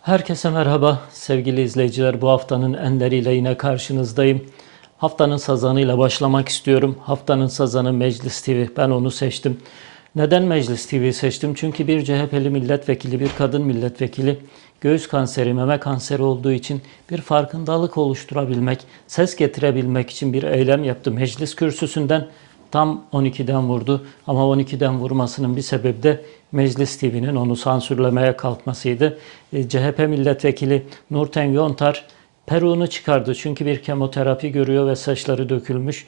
Herkese merhaba sevgili izleyiciler. Bu haftanın enleriyle yine karşınızdayım. Haftanın sazanıyla başlamak istiyorum. Haftanın sazanı Meclis TV. Ben onu seçtim. Neden Meclis TV'yi seçtim? Çünkü bir CHP'li milletvekili, bir kadın milletvekili göğüs kanseri, meme kanseri olduğu için bir farkındalık oluşturabilmek, ses getirebilmek için bir eylem yaptı. Meclis kürsüsünden tam 12'den vurdu ama 12'den vurmasının bir sebebi de Meclis TV'nin onu sansürlemeye kalkmasıydı. E, CHP milletvekili Nurten Yontar peruğunu çıkardı çünkü bir kemoterapi görüyor ve saçları dökülmüş.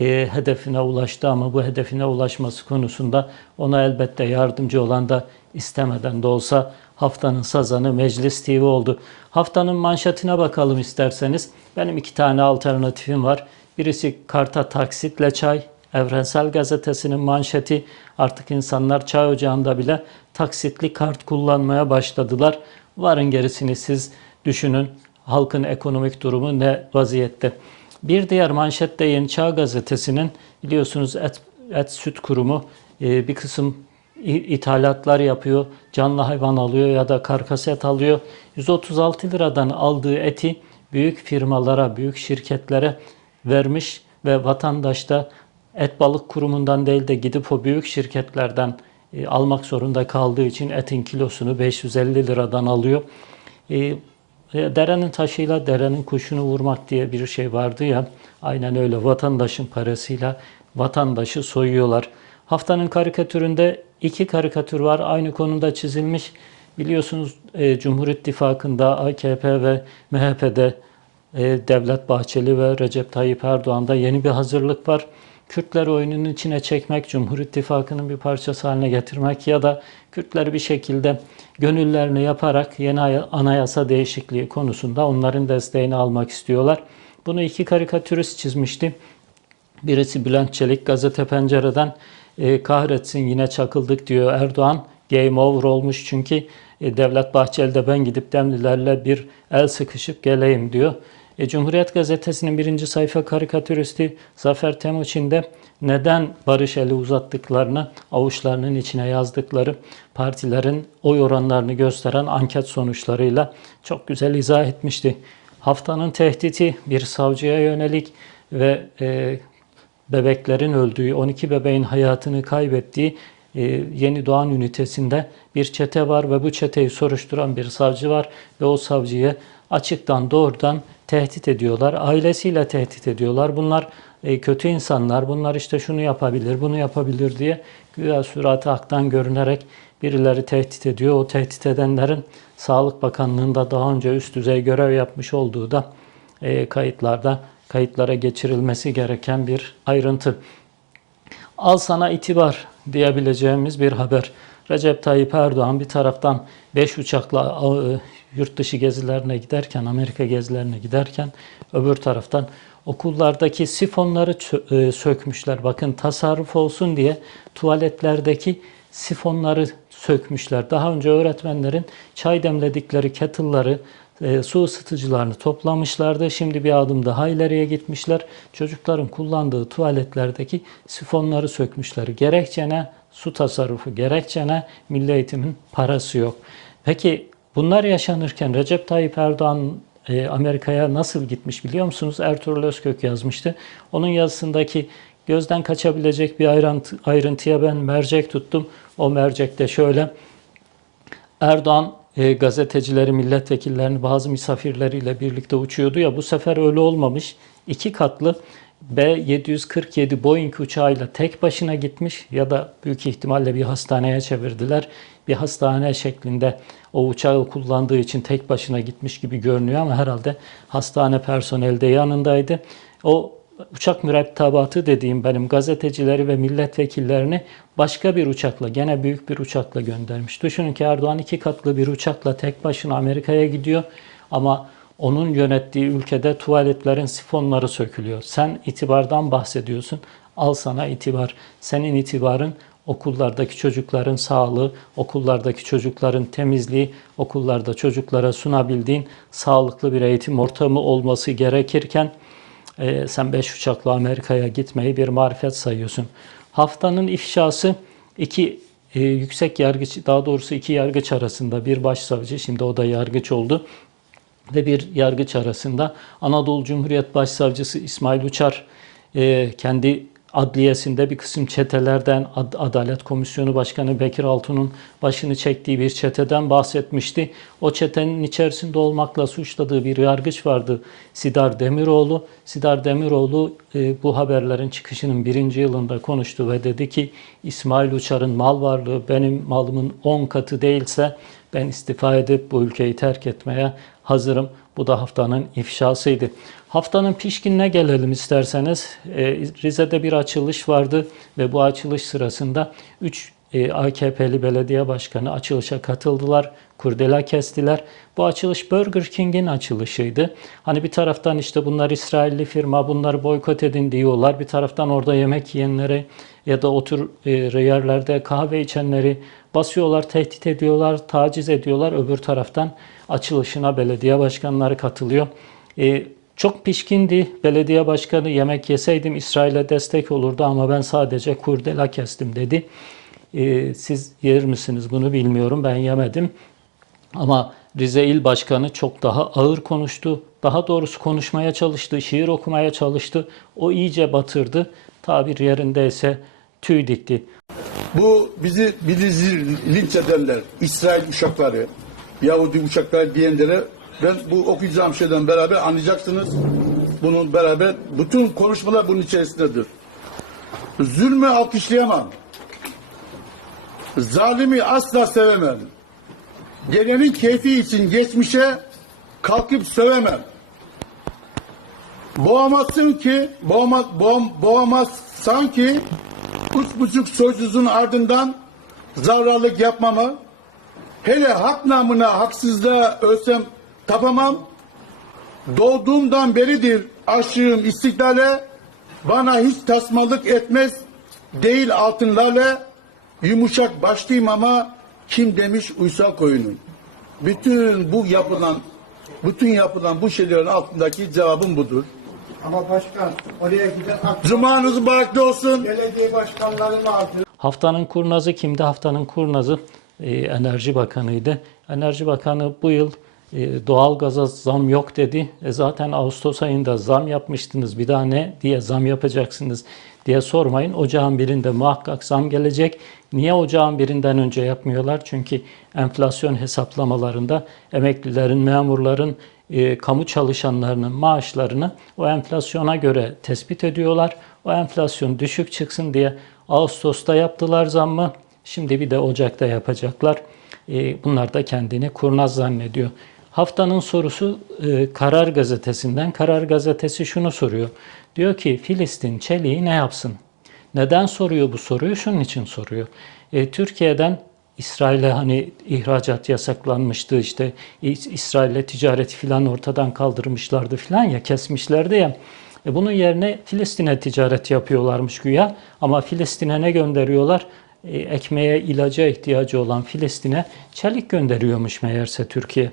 E, hedefine ulaştı ama bu hedefine ulaşması konusunda ona elbette yardımcı olan da istemeden de olsa haftanın sazanı Meclis TV oldu. Haftanın manşetine bakalım isterseniz. Benim iki tane alternatifim var. Birisi Karta Taksitle Çay, Evrensel Gazetesi'nin manşeti artık insanlar çay ocağında bile taksitli kart kullanmaya başladılar. Varın gerisini siz düşünün. Halkın ekonomik durumu ne vaziyette? Bir diğer manşette Yeni Çağ Gazetesi'nin biliyorsunuz et, et süt kurumu e, bir kısım ithalatlar yapıyor. Canlı hayvan alıyor ya da karkas et alıyor. 136 liradan aldığı eti büyük firmalara, büyük şirketlere vermiş ve vatandaş da et balık kurumundan değil de gidip o büyük şirketlerden e, almak zorunda kaldığı için etin kilosunu 550 liradan alıyor. E, e, derenin taşıyla derenin kuşunu vurmak diye bir şey vardı ya. Aynen öyle vatandaşın parasıyla vatandaşı soyuyorlar. Haftanın karikatüründe iki karikatür var. Aynı konuda çizilmiş. Biliyorsunuz e, Cumhur İttifakı'nda AKP ve MHP'de Devlet Bahçeli ve Recep Tayyip Erdoğan'da yeni bir hazırlık var. Kürtleri oyunun içine çekmek, Cumhur İttifakı'nın bir parçası haline getirmek ya da Kürtleri bir şekilde gönüllerini yaparak yeni ay- anayasa değişikliği konusunda onların desteğini almak istiyorlar. Bunu iki karikatürist çizmişti. Birisi Bülent Çelik gazete pencereden e, kahretsin yine çakıldık diyor Erdoğan. Game over olmuş çünkü e, Devlet Bahçeli'de ben gidip Demlilerle bir el sıkışıp geleyim diyor. E, Cumhuriyet Gazetesi'nin birinci sayfa karikatüristi Zafer Temuçin de neden barış eli uzattıklarını, avuçlarının içine yazdıkları partilerin oy oranlarını gösteren anket sonuçlarıyla çok güzel izah etmişti. Haftanın tehditi bir savcıya yönelik ve e, bebeklerin öldüğü, 12 bebeğin hayatını kaybettiği e, yeni doğan ünitesinde bir çete var ve bu çeteyi soruşturan bir savcı var ve o savcıyı açıktan doğrudan tehdit ediyorlar. Ailesiyle tehdit ediyorlar. Bunlar e, kötü insanlar. Bunlar işte şunu yapabilir, bunu yapabilir diye güya suratı aktan görünerek birileri tehdit ediyor. O tehdit edenlerin Sağlık Bakanlığı'nda daha önce üst düzey görev yapmış olduğu da e, kayıtlarda kayıtlara geçirilmesi gereken bir ayrıntı. Al sana itibar diyebileceğimiz bir haber. Recep Tayyip Erdoğan bir taraftan 5 uçakla e, yurt dışı gezilerine giderken, Amerika gezilerine giderken öbür taraftan okullardaki sifonları e, sökmüşler. Bakın tasarruf olsun diye tuvaletlerdeki sifonları sökmüşler. Daha önce öğretmenlerin çay demledikleri kettle'ları, e, su ısıtıcılarını toplamışlardı. Şimdi bir adım daha ileriye gitmişler. Çocukların kullandığı tuvaletlerdeki sifonları sökmüşler. Gerekçe ne? Su tasarrufu. Gerekçe ne? Milli eğitimin parası yok. Peki bunlar yaşanırken Recep Tayyip Erdoğan e, Amerika'ya nasıl gitmiş biliyor musunuz? Ertuğrul Özkök yazmıştı. Onun yazısındaki gözden kaçabilecek bir ayrıntı, ayrıntıya ben mercek tuttum. O mercekte şöyle. Erdoğan e, gazetecileri, milletvekillerini, bazı misafirleriyle birlikte uçuyordu ya bu sefer öyle olmamış. İki katlı B-747 Boeing uçağıyla tek başına gitmiş ya da büyük ihtimalle bir hastaneye çevirdiler. Bir hastane şeklinde o uçağı kullandığı için tek başına gitmiş gibi görünüyor ama herhalde hastane personeli de yanındaydı. O uçak mürettebatı dediğim benim gazetecileri ve milletvekillerini başka bir uçakla, gene büyük bir uçakla göndermiş. Düşünün ki Erdoğan iki katlı bir uçakla tek başına Amerika'ya gidiyor ama onun yönettiği ülkede tuvaletlerin sifonları sökülüyor. Sen itibardan bahsediyorsun. Al sana itibar. Senin itibarın okullardaki çocukların sağlığı, okullardaki çocukların temizliği, okullarda çocuklara sunabildiğin sağlıklı bir eğitim ortamı olması gerekirken e, sen beş uçakla Amerika'ya gitmeyi bir marifet sayıyorsun. Haftanın ifşası iki e, yüksek yargıç daha doğrusu iki yargıç arasında bir başsavcı şimdi o da yargıç oldu ve bir yargıç arasında Anadolu Cumhuriyet Başsavcısı İsmail Uçar e, kendi adliyesinde bir kısım çetelerden Ad- Adalet Komisyonu Başkanı Bekir Altun'un başını çektiği bir çeteden bahsetmişti. O çetenin içerisinde olmakla suçladığı bir yargıç vardı Sidar Demiroğlu. Sidar Demiroğlu e, bu haberlerin çıkışının birinci yılında konuştu ve dedi ki İsmail Uçar'ın mal varlığı benim malımın 10 katı değilse ben istifa edip bu ülkeyi terk etmeye hazırım. Bu da haftanın ifşasıydı. Haftanın pişkinine gelelim isterseniz. Ee, Rize'de bir açılış vardı ve bu açılış sırasında 3 AKP'li belediye başkanı açılışa katıldılar. Kurdela kestiler. Bu açılış Burger King'in açılışıydı. Hani bir taraftan işte bunlar İsrailli firma, bunları boykot edin diyorlar. Bir taraftan orada yemek yiyenleri ya da otur e, yerlerde kahve içenleri basıyorlar, tehdit ediyorlar, taciz ediyorlar. Öbür taraftan açılışına belediye başkanları katılıyor. E, çok pişkindi. Belediye başkanı yemek yeseydim İsrail'e destek olurdu ama ben sadece kurdela kestim dedi. E, siz yer misiniz bunu bilmiyorum. Ben yemedim. Ama Rize İl Başkanı çok daha ağır konuştu. Daha doğrusu konuşmaya çalıştı, şiir okumaya çalıştı. O iyice batırdı. Tabir yerindeyse tüy dikti. Bu bizi bizi linç ederler. İsrail uşakları, Yahudi uşakları diyenlere ben bu okuyacağım şeyden beraber anlayacaksınız. Bunun beraber bütün konuşmalar bunun içerisindedir. Zulmü alkışlayamam. Zalimi asla sevemem. Gelenin keyfi için geçmişe kalkıp sövemem. Boğamazsın ki, boğamaz, boğam, boğamazsan ki üç buçuk sözcüsün ardından zararlık yapmama, hele hak namına haksızlığa ölsem tapamam, doğduğumdan beridir aşığım istiklale, bana hiç tasmalık etmez değil altınlarla, yumuşak başlıyım ama kim demiş uysal koyunun. Bütün bu yapılan, bütün yapılan bu şeylerin altındaki cevabım budur. Ama başkan oraya giden AK Cumanız mübarek olsun. belediye başkanları vardı. Haftanın kurnazı kimdi? Haftanın kurnazı e, Enerji Bakanı'ydı. Enerji Bakanı bu yıl e, doğalgaza zam yok dedi. E, zaten Ağustos ayında zam yapmıştınız. Bir daha ne diye zam yapacaksınız diye sormayın. Ocağın birinde muhakkak zam gelecek. Niye ocağın birinden önce yapmıyorlar? Çünkü enflasyon hesaplamalarında emeklilerin, memurların, e, kamu çalışanlarının maaşlarını o enflasyona göre tespit ediyorlar. O enflasyon düşük çıksın diye Ağustos'ta yaptılar zammı. Şimdi bir de Ocak'ta yapacaklar. E, bunlar da kendini kurnaz zannediyor. Haftanın sorusu e, Karar Gazetesi'nden. Karar Gazetesi şunu soruyor. Diyor ki Filistin çeliği ne yapsın? Neden soruyor bu soruyu? Şunun için soruyor. E, Türkiye'den İsrail'e hani ihracat yasaklanmıştı işte İs- İsrail'le ticareti filan ortadan kaldırmışlardı filan ya kesmişlerdi ya. E bunun yerine Filistin'e ticaret yapıyorlarmış güya ama Filistin'e ne gönderiyorlar? E, ekmeğe, ilaca ihtiyacı olan Filistin'e çelik gönderiyormuş meğerse Türkiye.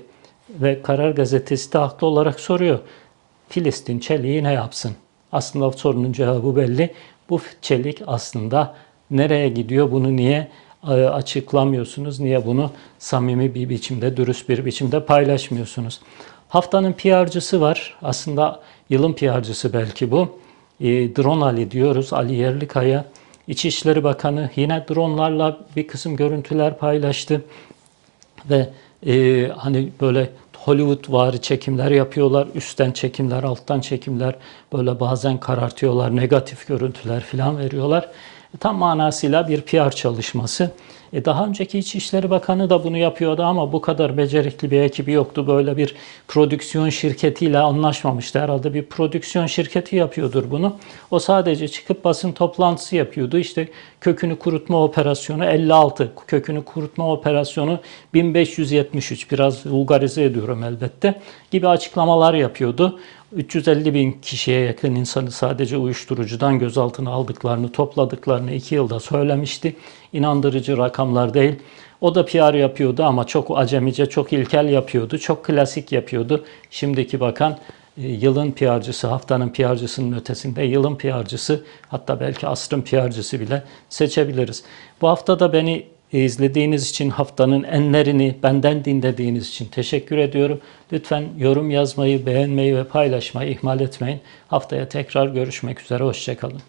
Ve Karar Gazetesi de haklı olarak soruyor. Filistin çeliği ne yapsın? Aslında sorunun cevabı belli. Bu çelik aslında nereye gidiyor? Bunu niye açıklamıyorsunuz? Niye bunu samimi bir biçimde, dürüst bir biçimde paylaşmıyorsunuz? Haftanın PR'cısı var. Aslında yılın PR'cısı belki bu. E, Drone Ali diyoruz. Ali Yerlikaya. İçişleri Bakanı yine dronlarla bir kısım görüntüler paylaştı ve e, hani böyle Hollywood vari çekimler yapıyorlar. Üstten çekimler, alttan çekimler. Böyle bazen karartıyorlar, negatif görüntüler falan veriyorlar. Tam manasıyla bir PR çalışması. E, daha önceki İçişleri Bakanı da bunu yapıyordu ama bu kadar becerikli bir ekibi yoktu. Böyle bir prodüksiyon şirketiyle anlaşmamıştı. Herhalde bir prodüksiyon şirketi yapıyordur bunu. O sadece çıkıp basın toplantısı yapıyordu. İşte kökünü kurutma operasyonu 56, kökünü kurutma operasyonu 1573. Biraz vulgarize ediyorum elbette. Gibi açıklamalar yapıyordu. 350 bin kişiye yakın insanı sadece uyuşturucudan gözaltına aldıklarını, topladıklarını iki yılda söylemişti. İnandırıcı rakamlar değil. O da PR yapıyordu ama çok acemice, çok ilkel yapıyordu, çok klasik yapıyordu. Şimdiki bakan e, yılın PR'cısı, haftanın PR'cısının ötesinde yılın PR'cısı, hatta belki asrın PR'cısı bile seçebiliriz. Bu hafta da beni izlediğiniz için haftanın enlerini benden dinlediğiniz için teşekkür ediyorum. Lütfen yorum yazmayı, beğenmeyi ve paylaşmayı ihmal etmeyin. Haftaya tekrar görüşmek üzere. Hoşçakalın.